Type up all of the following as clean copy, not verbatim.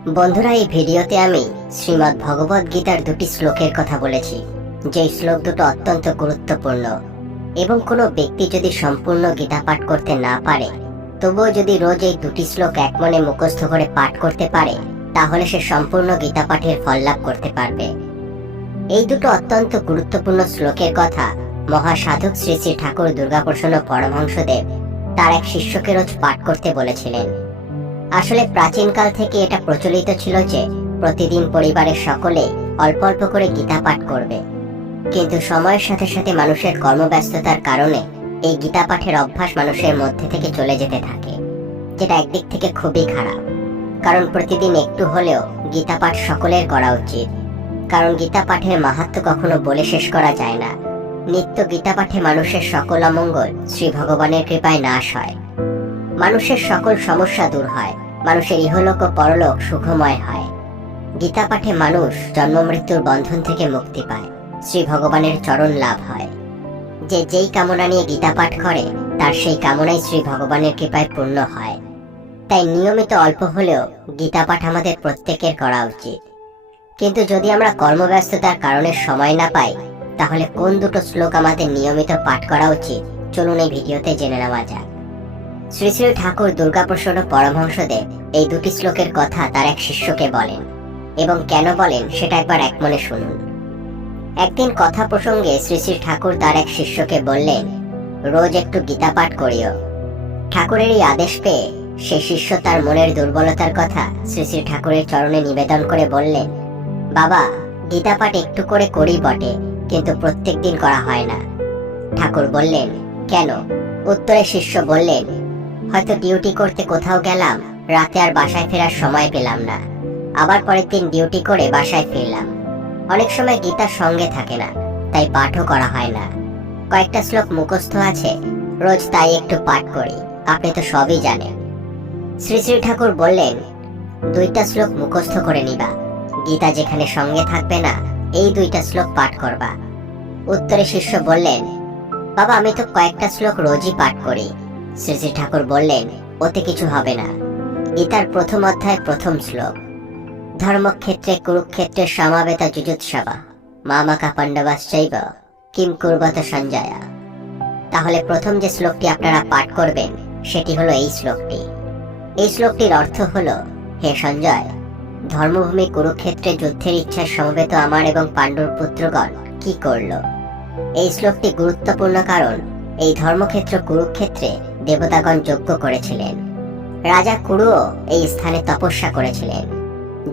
বন্ধুরা, এই ভিডিওতে আমি শ্রীমদ্ ভগবদ গীতার দুটি শ্লোকের কথা বলেছি, যে শ্লোক দুটো অত্যন্ত গুরুত্বপূর্ণ এবং কোনো ব্যক্তি যদি সম্পূর্ণ গীতা পাঠ করতে না পারে, তবুও যদি রোজ এই দুটি শ্লোক এক মনে মুখস্থ করে পাঠ করতে পারে, তাহলে সে সম্পূর্ণ গীতা পাঠের ফল লাভ করতে পারবে। এই দুটো অত্যন্ত গুরুত্বপূর্ণ শ্লোকের কথা মহাসাধক শ্রী শ্রী ঠাকুর দুর্গাপ্রসন্ন পরমহংসদেব তার এক শিষ্যকে রোজ পাঠ করতে বলেছিলেন। আসলে প্রাচীনকাল থেকে এটা প্রচলিত ছিল যে প্রতিদিন পরিবারের সকলে অল্প অল্প করে গীতা পাঠ করবে, কিন্তু সময়ের সাথে সাথে মানুষের কর্মব্যস্ততার কারণে এই গীতা পাঠের অভ্যাস মানুষের মধ্যে থেকে চলে যেতে থাকে, যেটা একদিক থেকে খুবই খারাপ। কারণ প্রতিদিন একটু হলেও গীতা পাঠ সকলের করা উচিত, কারণ গীতা পাঠের মাহাত্ম্য কখনো বলে শেষ করা যায় না। নিত্য গীতা পাঠে মানুষের সকল অমঙ্গল শ্রী ভগবানের কৃপায় নাশ হয়, মানুষের সকল সমস্যা দূর হয়, মানুষের ইহলোক ও পরলোক সুখময় হয়। গীতা পাঠে মানুষ জন্ম মৃত্যুর বন্ধন থেকে মুক্তি পায়, শ্রী ভগবানের চরণ লাভ হয়। যে যেই কামনা নিয়ে গীতা পাঠ করে তার সেই কামনাই শ্রী ভগবানের কৃপায় পূর্ণ হয়। তাই নিয়মিত অল্প হলেও গীতা পাঠ আমাদের প্রত্যেকের করা উচিত। কিন্তু যদি আমরা কর্মব্যস্ততার কারণে সময় না পাই, তাহলে কোন দুটো শ্লোক আমাদের নিয়মিত পাঠ করা উচিত, চলুন এই ভিডিওতে জেনে নেওয়া যাক। শ্রী শ্রী ঠাকুর দুর্গাপ্রসন্ন পরমহংসদেব এই দুটি শ্লোকের কথা তার এক শিষ্যকে বলেন, এবং কেন বলেন সেটা একবার এক মনে শুনুন। একদিন কথা প্রসঙ্গে শ্রী শ্রী ঠাকুর তার এক শিষ্যকে বললেন, রোজ একটু গীতা পাঠ করিও। ঠাকুরের এই আদেশ পেয়ে সে শিষ্য তার মনের দুর্বলতার কথা শ্রী শ্রী ঠাকুরের চরণে নিবেদন করে বললেন, বাবা, গীতা পাঠ একটু করে করি বটে, কিন্তু প্রত্যেক দিন করা হয় না। ঠাকুর বললেন, কেন? উত্তরে শিষ্য বললেন, হয়তো ডিউটি করতে কোথাও গেলাম, রাতে আর বাসায় ফেরার সময় পেলাম না, আবার পরের দিন ডিউটি করে বাসায় ফিরলাম। অনেক সময় গীতার সঙ্গে থাকে না, তাই পাঠও করা হয় না। কয়েকটা শ্লোক মুখস্থ আছে, রোজ তাই একটু পাঠ করি, আপনি তো সবই জানেন। শ্রী শ্রী ঠাকুর বললেন, দুইটা শ্লোক মুখস্থ করে নিবা, গীতা যেখানে সঙ্গে থাকবে না, এই দুইটা শ্লোক পাঠ করবা। উত্তরে শিষ্য বললেন, বাবা, আমি তো কয়েকটা শ্লোক রোজই পাঠ করি। শ্রী শ্রী ঠাকুর বললেন, ওতে কিছু হবে না। গীতার প্রথম অধ্যায় প্রথম শ্লোক, ধর্মক্ষেত্রে কুরুক্ষেত্রে সমাবেতা যুযুৎসবা মামাকা পাণ্ডবাশ্চৈব কিম কুর্বত সঞ্জয়া। তাহলে প্রথম যে শ্লোকটি আপনারা পাঠ করবেন সেটি হলো এই শ্লোকটি। এই শ্লোকটির অর্থ হলো, হে সঞ্জয়, ধর্মভূমি কুরুক্ষেত্রে যুদ্ধের ইচ্ছায় সমবেত আমার এবং পাণ্ডুর পুত্রগণ কি করল। এই শ্লোকটি গুরুত্বপূর্ণ কারণ এই ধর্মক্ষেত্র কুরুক্ষেত্রে দেবতাগণ যজ্ঞ করেছিলেন। রাজা কুরুও এই স্থানে তপস্যা করেছিলেন।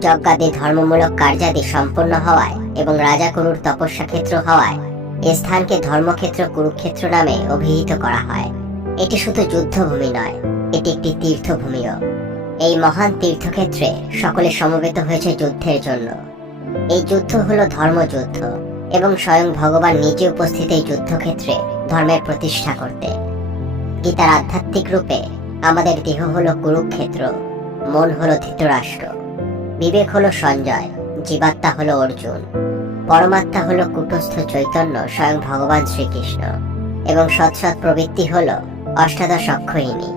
যজ্ঞাদি ধর্মমূলক কার্যাদি সম্পন্ন হওয়ায় এবং রাজা কুরুর তপস্যা ক্ষেত্র হওয়ায় এই স্থানকে ধর্মক্ষেত্র কুরুক্ষেত্র নামে অভিহিত করা হয়। এটি শুধু যুদ্ধভূমি নয়, এটি একটি তীর্থভূমিও। এই মহান তীর্থক্ষেত্রে সকলে সমবেত হয়েছে যুদ্ধের জন্য। এই যুদ্ধ হলো ধর্মযুদ্ধ, এবং স্বয়ং ভগবান নিজে উপস্থিত এই যুদ্ধক্ষেত্রে ধর্মের প্রতিষ্ঠা করতে। গীতার আধ্যাত্মিক রূপে আমাদের দেহ হলো কুরুক্ষেত্র, মন হলো ধৃতরাষ্ট্র, বিবেক হলো সঞ্জয়, জীবাত্মা হলো অর্জুন, পরমাত্মা হলো কূটস্থ চৈতন্য স্বয়ং ভগবান শ্রীকৃষ্ণ, এবং সৎসৎ প্রবৃত্তি হলো অষ্টাদশ অক্ষয়িনী।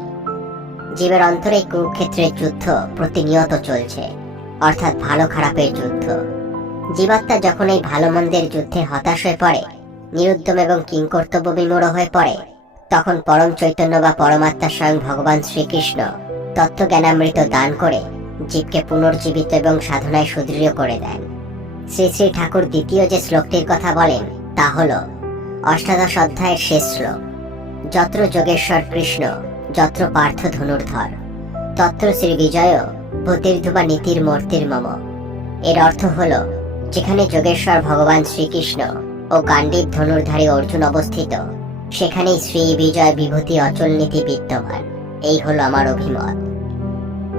জীবের অন্তরে কুরুক্ষেত্রের যুদ্ধ প্রতিনিয়ত চলছে, অর্থাৎ ভালো খারাপের যুদ্ধ। জীবাত্মা যখন এই ভালো মন্দের যুদ্ধে হতাশ হয়ে পড়ে, নিরুদ্যম এবং কিংকর্তব্য বিমূঢ় হয়ে পড়ে, তখন পরম চৈতন্য বা পরমাত্মা স্বয়ং ভগবান শ্রীকৃষ্ণ তত্ত্বজ্ঞানামৃত দান করে জীবকে পুনর্জীবিত এবং সাধনায় সুদৃঢ় করে দেন। শ্রী শ্রী ঠাকুর দ্বিতীয় যে শ্লোকটির কথা বলেন তা হল অষ্টাদশ অধ্যায়ের শেষ শ্লোক, যত্র যোগেশ্বর কৃষ্ণ যত্র পার্থ ধনুর্ধর তত্র শ্রী বিজয় ভূতির্ধুবা নীতির মূর্তির মম। এর অর্থ হল, যেখানে যোগেশ্বর ভগবান শ্রীকৃষ্ণ ও গান্ডীব ধনুর্ধারী অর্জুন অবস্থিত, সেখানেই শ্রী বিজয় বিভূতি অচল নীতি বিদ্যমান। এই হলো আমার অভিমত।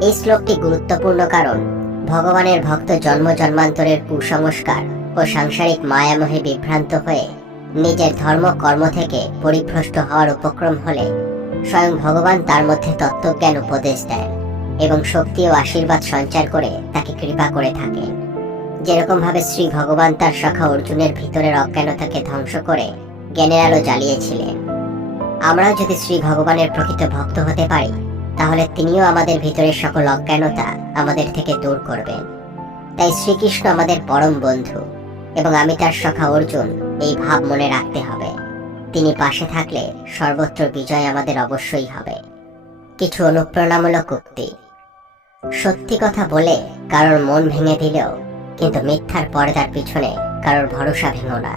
এই শ্লোকটি গুরুত্বপূর্ণ কারণ ভগবানের ভক্ত জন্ম জন্মান্তরের কুসংস্কার ও সাংসারিক মায়ামোহে বিভ্রান্ত হয়ে নিজের ধর্ম কর্ম থেকে পরিভ্রষ্ট হওয়ার উপক্রম হলে স্বয়ং ভগবান তার মধ্যে তত্ত্বজ্ঞান উপদেশ দেন এবং শক্তি ও আশীর্বাদ সঞ্চার করে তাকে কৃপা করে থাকেন। যেরকম ভাবে শ্রী ভগবান তার সখা অর্জুনের ভিতরের অজ্ঞানতাকে ধ্বংস করে জ্ঞানের আলো জ্বালিয়েছিলেন, আমরাও যদি শ্রী ভগবানের প্রকৃত ভক্ত হতে পারি, তাহলে তিনিও আমাদের ভিতরের সকল অজ্ঞানতা আমাদের থেকে দূর করবেন। তাই শ্রীকৃষ্ণ আমাদের পরম বন্ধু এবং আমি তার সখা অর্জুন, এই ভাব মনে রাখতে হবে। তিনি পাশে থাকলে সর্বত্র বিজয় আমাদের অবশ্যই হবে। কিছু অনুপ্রেরণামূলক উক্তি। সত্যি কথা বলে কারোর মন ভেঙে দিলেও কিন্তু মিথ্যার পর্দার পিছনে কারোর ভরসা ভেঙো না।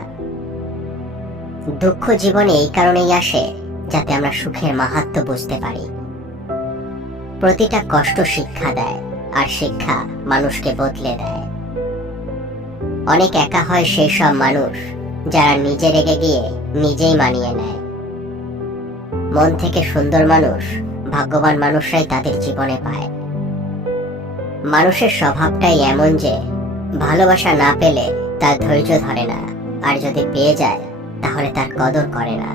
দুঃখ জীবনে এই কারণেই আসে যাতে আমরা সুখের মাহাত্ম্য বুঝতে পারি। প্রতিটা কষ্ট শিক্ষা দেয়, আর শিক্ষা মানুষকে বদলে দেয়। অনেক একা হয় সেই সব মানুষ যারা নিজে রেগে গিয়ে নিজেই মানিয়ে নেয়। মন থেকে সুন্দর মানুষ ভাগ্যবান মানুষরাই তাদের জীবনে পায়। মানুষের স্বভাবটাই এমন যে ভালোবাসা না পেলে তার ধৈর্য ধরে না, আর যদি পেয়ে যায় তাহলে তার কদর করে না।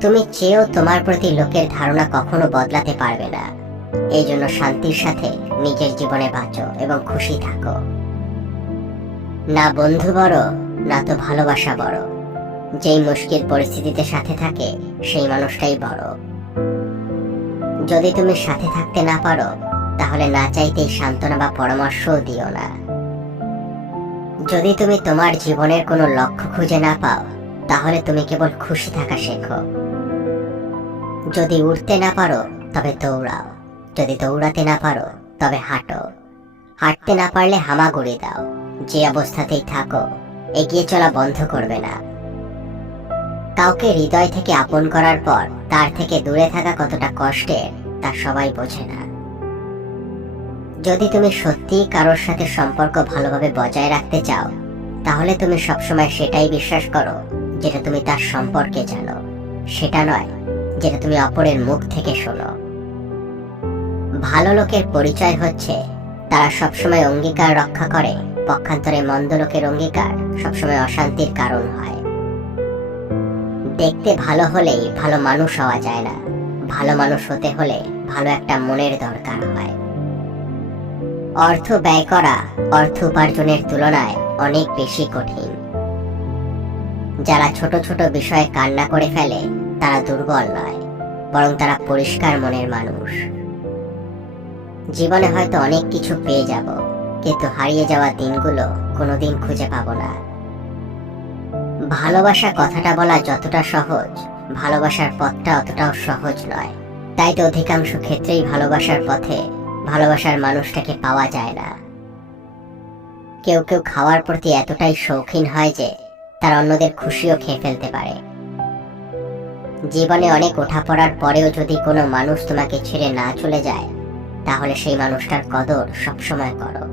তুমি চেয়েও তোমার প্রতি লোকের ধারণা কখনো বদলাতে পারবে না। এই জন্য শান্তির সাথে নিজের জীবনে বাঁচো এবং খুশি থাকো। না বন্ধু বড়, না তো ভালোবাসা বড়। যেই মুশকিল পরিস্থিতিতে সাথে থাকে সেই মানুষটাই বড়। যদি তুমি সাথে থাকতে না পারো তাহলে না চাইতেই সান্ত্বনা বা পরামর্শও দিও না। যদি তুমি তোমার জীবনের কোনো লক্ষ্য খুঁজে না পাও তাহলে তুমি কেবল খুশি থাকা শেখো। যদি উঠতে না পারো তবে দৌড়াও, যদি দৌড়াতে না পারো তবে হাঁটো। হাঁটতে না পারলে হামাগুড়ি দাও। যে অবস্থাতেই থাকো এগিয়ে চলা বন্ধ করবে না। কাউকে হৃদয় থেকে আপন করার পর তার থেকে দূরে থাকা কতটা কষ্টের তা সবাই বোঝে না। যদি তুমি সত্যিই কারোর সাথে সম্পর্ক ভালোভাবে বজায় রাখতে চাও তাহলে তুমি সবসময় সেটাই বিশ্বাস করো যেটা তুমি তার সম্পর্কে জানো, সেটা নয় যেটা তুমি অপরের মুখ থেকে শোনো। ভালো লোকের পরিচয় হচ্ছে তারা সবসময় অঙ্গীকার রক্ষা করে, পক্ষান্তরে মন্দ লোকের অঙ্গীকার সবসময় অশান্তির কারণ হয়। দেখতে ভালো হলেই ভালো মানুষ হওয়া যায় না। ভালো মানুষ হতে হলে ভালো একটা মনের দরকার হয়। অর্থ ব্যয় করা অর্থ উপার্জনের তুলনায় অনেক বেশি কঠিন। যারা ছোট ছোট বিষয়ে কান্না করে ফেলে তারা দুর্বল নয়, বরং তারা পরিষ্কার মনের মানুষ। জীবনে হয়তো অনেক কিছু পেয়ে যাব, কিন্তু হারিয়ে যাওয়া দিনগুলো কোনোদিন খুঁজে পাবো না। ভালোবাসা কথাটা বলা যতটা সহজ, ভালোবাসার পথটা অতটাও সহজ নয়। তাই তো অধিকাংশ ক্ষেত্রেই ভালোবাসার পথে ভালোবাসার মানুষটাকে পাওয়া যায় না। কেউ কেউ খাওয়ার প্রতি এতটাই শৌখিন হয় যে তার অন্যদের খুশিও খেয়ে ফেলতে পারে। জীবনে অনেক ওঠাপড়ার পরেও যদি কোনো মানুষ তোমাকে ছেড়ে না চলে যায় তাহলে সেই মানুষটার কদর সবসময় করো।